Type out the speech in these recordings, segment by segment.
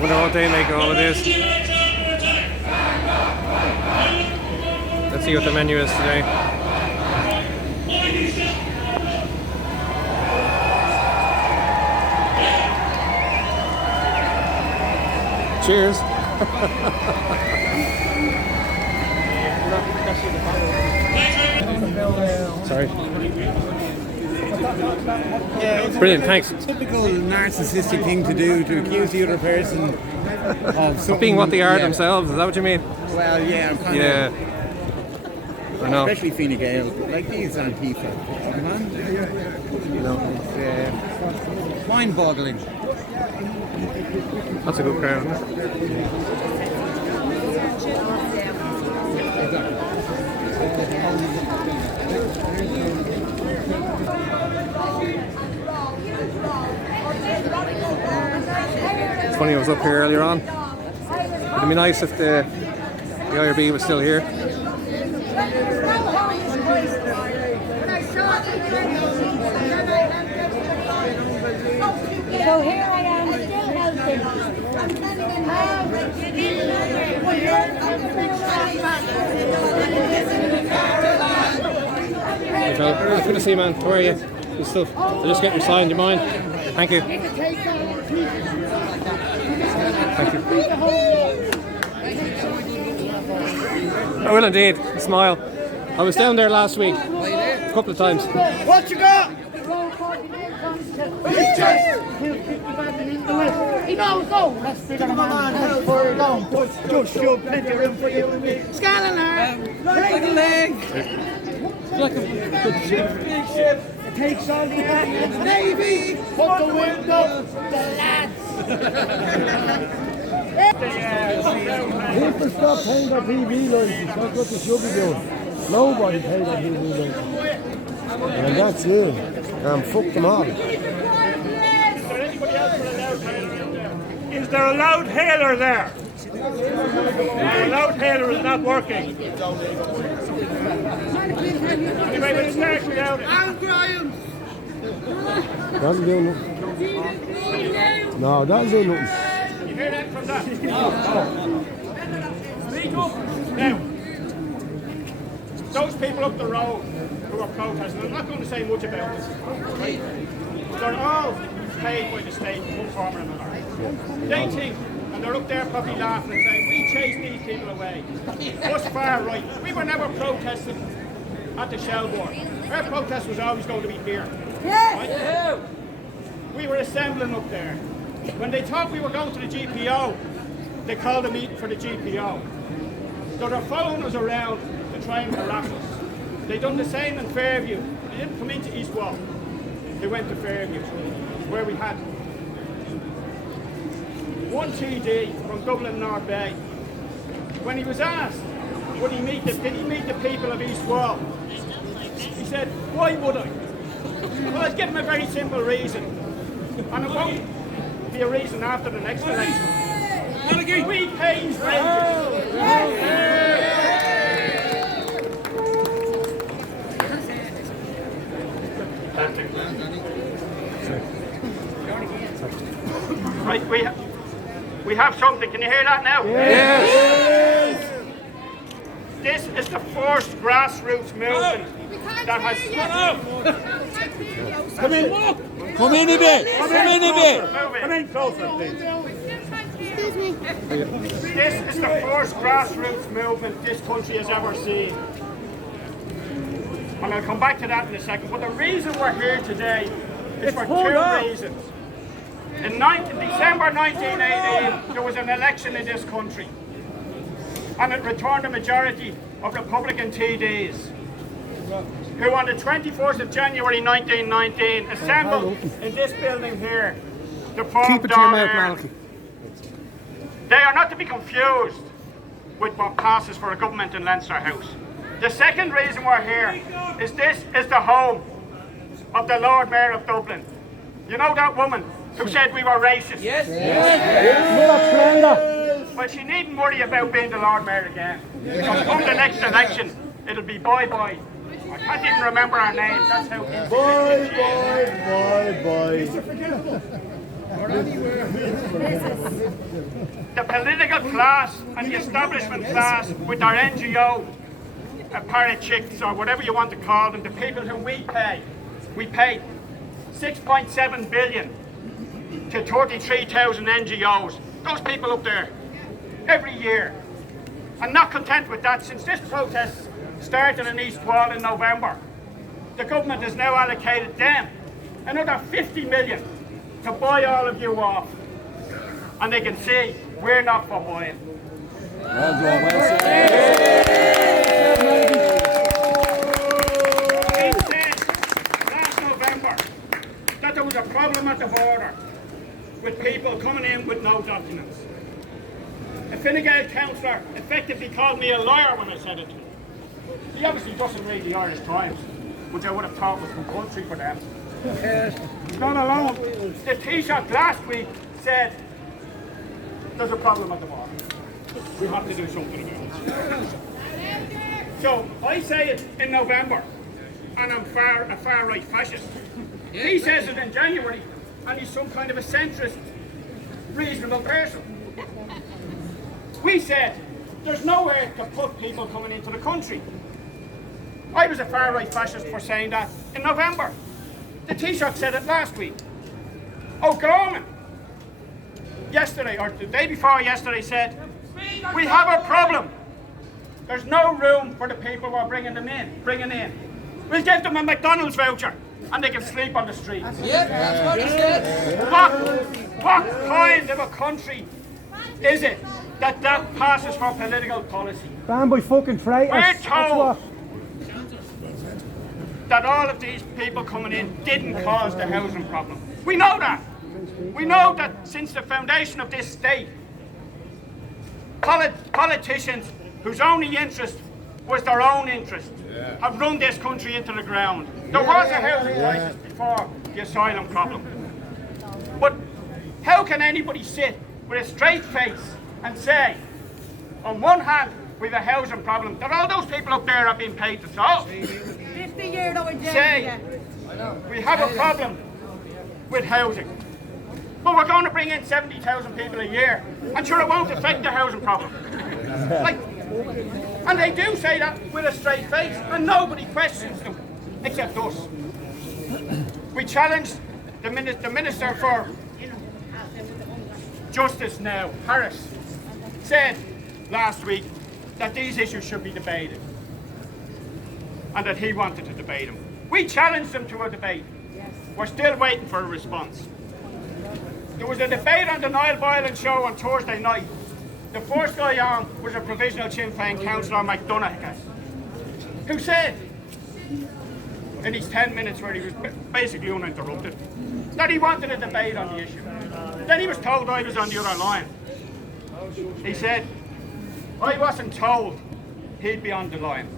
Wonder what they make of all of this. Let's see what the menu is today. Cheers. Sorry. Yeah, Brilliant, thanks. Typical narcissistic thing to do, to accuse the other person of something. Being what they are themselves, is that what you mean? Well, yeah, I'm kind Yeah. I know. especially Fine Gael, like these Antifa. Man. You know, it's mind-boggling. That's a good crowd, isn't It's funny, I was up here earlier on. It'd be nice if the IRB was still here. So here I am, still helping. Hey fella, it's good to see you, man. How are you? Good stuff. I'll just get your sign, do you mind? Thank you. Thank you. I will indeed. Smile. I was down there last week a couple of times. What you got? He knows go. Let's figure him out. Let's pour it down. Just show plenty of room for you and me. Scanner. Like a leg. Big ship. It takes all the air. It's Navy. Put the window. The lads. People stop paying their TV license, that's what they should be doing. Nobody paid their TV license. And that's it. And fuck them all. Is there a loud hailer there? The loud hailer is not working. Anyway, we'll start without it. Doesn't do nothing. No, doesn't do nothing. You hear that from that? Speak up. Now, those people up the road who are protesting, I'm not going to say much about this, right? They're all paid by the state in one form or another. They think, and they're up there probably laughing and saying, we chased these people away. Us far right. We were never protesting at the Shell board. Our protest was always going to be here. Right? We were assembling up there. When they thought we were going to the GPO, they called a meeting for the GPO. So they're following us around to try and harass us. They done the same in Fairview. They didn't come into East Wall. They went to Fairview, where we had one TD from Dublin North Bay. When he was asked, did he meet the people of East Wall? He said, why would I? Well, I'd give him a very simple reason. And it won't be a reason after the next election. We pay his wages. Right, we have something. Can you hear that now? Yes! This is the first grassroots movement that has... Come in a bit. Come in a bit. Come in closer, please. Excuse me. This is the first grassroots movement this country has ever seen. And I'll come back to that in a second. But the reason we're here today is for two reasons. In December 1918, there was an election in this country. And it returned a majority of Republican TDs, who on the 21st of January 1919 assembled in this building here to form Keep it to your mouth, Dáil Malky. They are not to be confused with what passes for a government in Leinster House. The second reason we're here is this is the home of the Lord Mayor of Dublin. You know that woman who said we were racist? Yes. Well, she needn't worry about being the Lord Mayor again. Because come the next election, it'll be bye-bye. I can't even remember her name. That's how the political class and the establishment class with their NGO, parachicks or whatever you want to call them, the people who we pay 6.7 billion to 33,000 NGOs. Those people up there, every year. And not content with that, since this protest started in East Wall in November, the government has now allocated them another 50 million to buy all of you off. And they can see we're not for buying. He said last November that there was a problem at the border with people coming in with no documents. A Fine Gael councillor effectively called me a liar when I said it. He obviously doesn't read the Irish Times, which I would have thought was compulsory for them. He's not alone. The Taoiseach last week said there's a problem at the border. We have to do something about it. So I say it in November, and I'm a far-right fascist. He says it in January, and he's some kind of a centrist, reasonable person. We said there's nowhere to put people coming into the country. I was a far-right fascist for saying that in November. The Taoiseach said it last week. O'Gorman, yesterday, or the day before yesterday, said, we have a problem. There's no room for the people we're bringing in. We'll give them a McDonald's voucher. and they can sleep on the streets. Yeah, that's what he said. What kind of a country is it that passes for political policy? Banned by fucking traitors. We're told that all of these people coming in didn't cause the housing problem. We know that. We know that since the foundation of this state, politicians whose only interest was their own interest have run this country into the ground. There was a housing crisis before the asylum problem. But how can anybody sit with a straight face and say, on one hand, we have a housing problem that all those people up there are being paid to solve? 50 years old, Say, we have a problem with housing, but we're going to bring in 70,000 people a year, and sure it won't affect the housing problem. And they do say that with a straight face, and nobody questions them, except us. We challenged the Minister for Justice now, Harris, said last week that these issues should be debated, and that he wanted to debate them. We challenged them to a debate. We're still waiting for a response. There was a debate on the Niall Boylan show on Thursday night. The first guy on was a provisional Sinn Féin councillor, McDonagh, who said, in his 10 minutes where he was basically uninterrupted, that he wanted a debate on the issue. Then he was told I was on the other line. He said, I wasn't told he'd be on the line.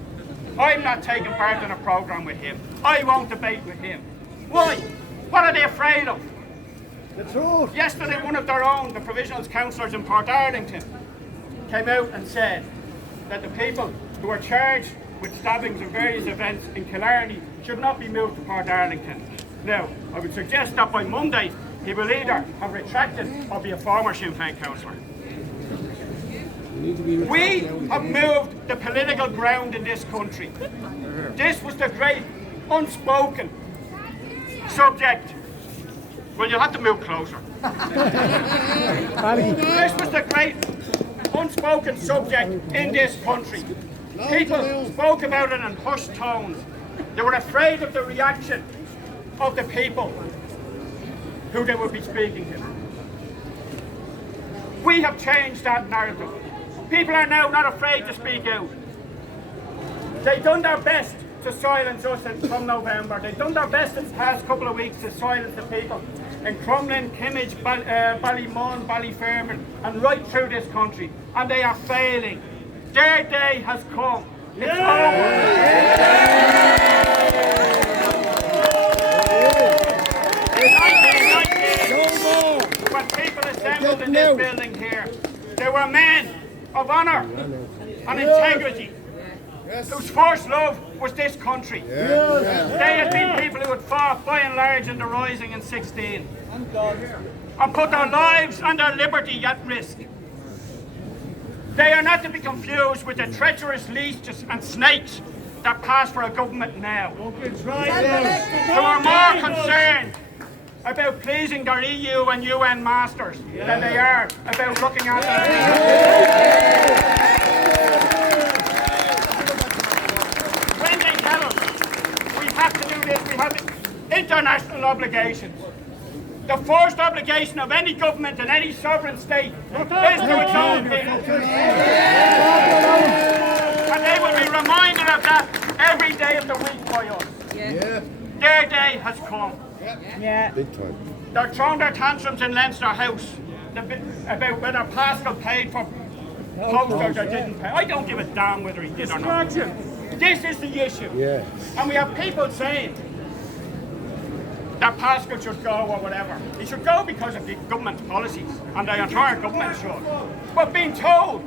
I'm not taking part in a programme with him. I won't debate with him. Why? What are they afraid of? The truth. Yesterday, one of their own, the provisional councillors in Port Arlington, came out and said that the people who are charged with stabbings and various events in Killarney should not be moved to Port Arlington. Now, I would suggest that by Monday, he will either have retracted or be a former Sinn Féin councillor. We have moved the political ground in this country. This was the great unspoken subject. Well, you'll have to move closer. This was the great unspoken subject in this country. People spoke about it in hushed tones. They were afraid of the reaction of the people who they would be speaking to. We have changed that narrative. People are now not afraid to speak out. They've done their best to silence us from November. They've done their best in the past couple of weeks to silence the people in Crumlin, Kimmage, Ballymun, Ballyfermot, and right through this country. And they are failing. Their day has come. It's over. When people assembled in this building here, there were men of honour and integrity whose first love was this country. They had been people who had fought by and large in the Rising in 16 and put their lives and their liberty at risk. They are not to be confused with the treacherous leeches and snakes that pass for a government now, who are more concerned about pleasing their EU and UN masters than they are about looking at their When they tell us we have to do this, we have international obligations. The first obligation of any government in any sovereign state is to its own people. And they will be reminded of that every day of the week by us. Their day has come. Big time. They're throwing their tantrums in Leinster House about whether Pascal paid for posters or didn't pay. I don't give a damn whether he did or not. This is the issue. And we have people saying that Pascal should go or whatever. He should go because of the government's policies, and the entire government should. But being told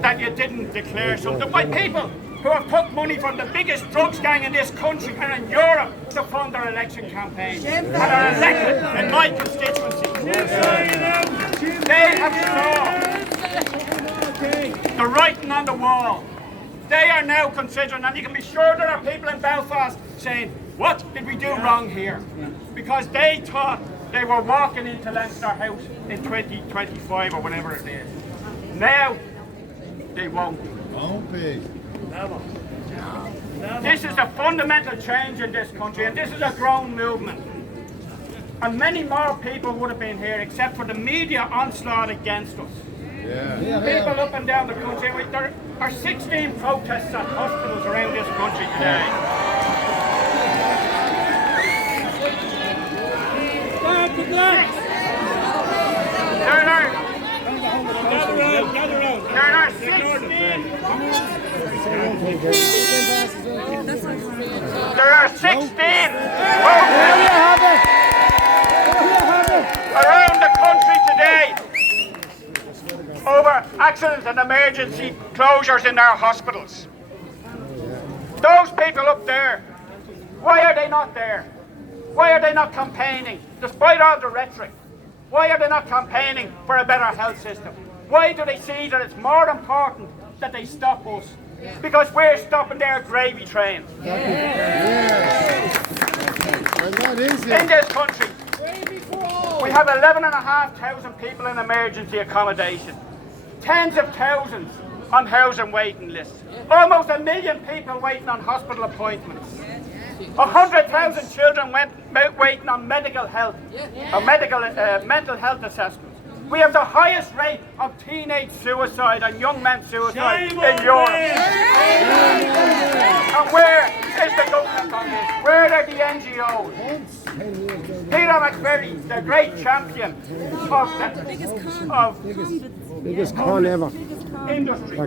that you didn't declare something by people who have took money from the biggest drugs gang in this country and in Europe to fund their election campaigns and are elected in my constituency. They have saw the writing on the wall. They are now considering, and you can be sure there are people in Belfast saying, what did we do wrong here? Because they thought they were walking into Leinster House in 2025 or whenever it is. Now, they won't be. Won't be. This is a fundamental change in this country, and this is a growing movement. And many more people would have been here except for the media onslaught against us. People up and down the country. There are 16 protests at hospitals around this country today. There are 16. There are 16 around the country today over accidents and emergency closures in our hospitals. Those people up there, why are they not there? Why are they not campaigning, despite all the rhetoric? Why are they not campaigning for a better health system? Why do they see that it's more important that they stop us? Because we're stopping their gravy train. In this country, we have 11,500 people in emergency accommodation, tens of thousands on housing waiting lists, almost 1 million people waiting on hospital appointments, 100,000 children waiting on medical health or mental health assessments. We have the highest rate of teenage suicide and young men suicide in Europe. And where is the government on this? Where are the NGOs? Peter McVerry, the great champion of Biggest con ever. industry.